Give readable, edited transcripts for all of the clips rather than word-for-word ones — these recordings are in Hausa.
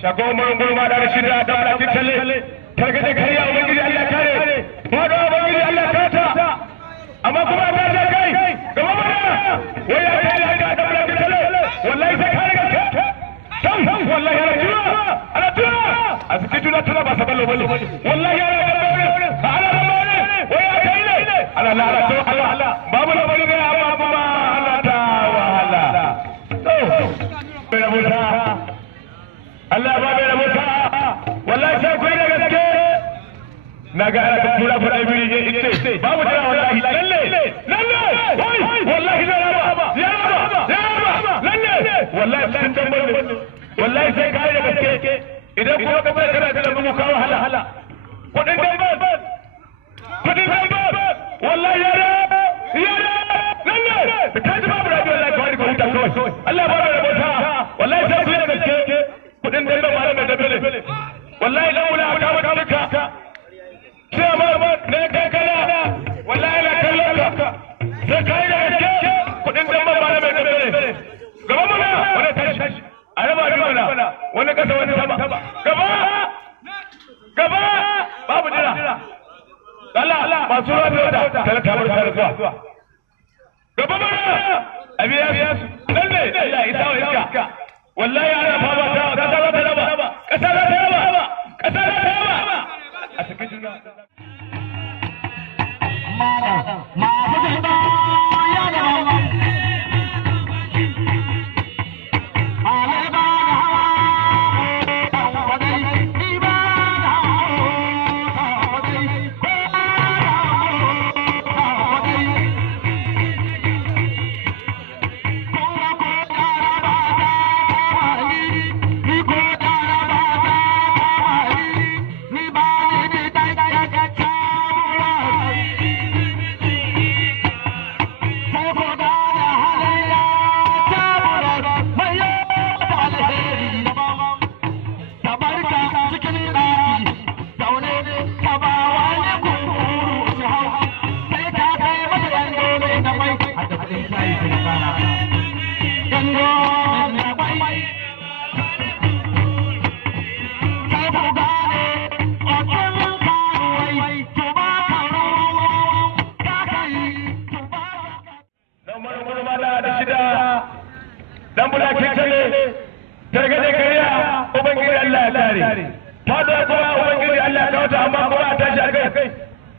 shago gurma da shida da Allah talle targade kariya ubangiji Allah kare fado ubangiji Allah kata amma kuma ba da kai gaba mana wai ya kai da Allah talle wallahi sai kare ka san wallahi ana tura a cikin tuna ba saballo wallahi ana wai ya kai ne ala la to Allah babu la bari ne amma kuma Allah ta wahala to Musa Allah ba bai Musa wallahi sai kai da gaske naga ana tura fara biri ite babu jira wallahi lalle wallahi ya raba lalle wallahi sai tambaye wallahi sai kai da gaske idan kuma ka bai kana da mu kawo hala kudin dambe wallahi ya raba lalle kai da babu rabi wallahi kawai ko huta kawai Allah ba bai Musa wallahi sai kai da gaske kudin dambe ba da dambe wallahi la wala ta wata ka sai ma ne kai kana wallahi la kallon ka sai kai da gaske kudin dambe ba da dambe gaba mana wani tashi a raba mana wani kasa wani sama gaba babu jira Allah masu ruwa da kala kamar kala zuwa gaba mana abiya su lalle Allah isa wa iska wallahi ana fama ta kasa za ta raba kasa za ta raba a cikin juna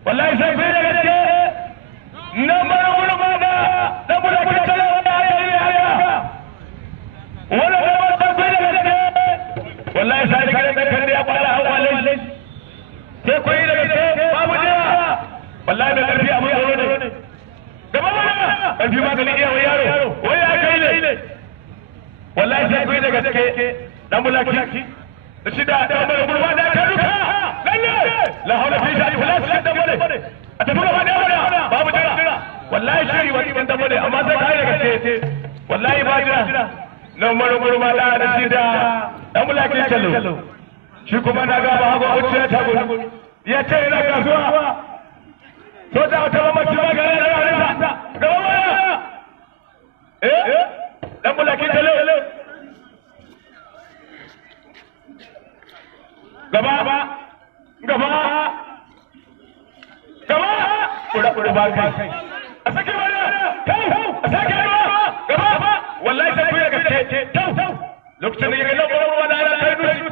wallahi sai kai da gaske na mara mana da mulki tare da haka wala da wata kai da gaske wallahi sai kai da kan ya fara hawalin sai kai da gaske babu jira wallahi da karfi abun tsoro ne gaba mana karfi ma ga iya yaro wai ya kai ne wallahi sai kai da gaske dan mulki da shida da mara da ka duka la hawla fi sha'ani fala da bane a tafi gaba da babu jira wallahi shiri wani ban bane amma sai kai da gaske wallahi ba jira nan marmuru ma da shi da dan mulaki kallo shi kuma na ga ba hago wuce ta gudu ya ce ina kasuwa to da ta mama ci magana da yarinta gaba mana dan mulaki kallo gaba kura ba kai a sake mana a sake gaba wallahi sai kuya gaske lokacin da yake nan ruwa da ana kai dusi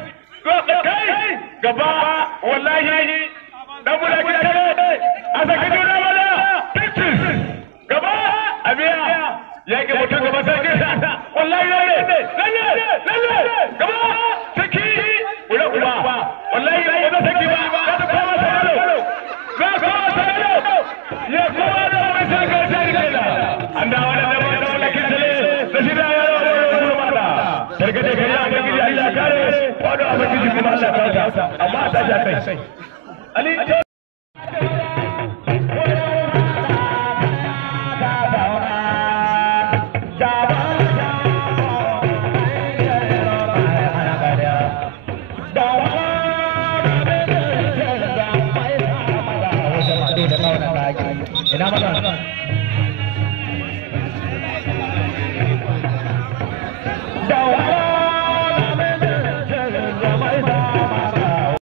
kai gaba wallahi dan mulaki tare a sake juna mana gaba abiya yake mutum gaba sai ke wallahi lalle gaba saki kura wallahi ba da saki ba ka koma sai ya kowa da wani sarkar sarkela an dawo da mulki tare da shi da yaro mata targade kai ya ubangiji Allah kare wado ubangiji kuma Allah ta amma ta kai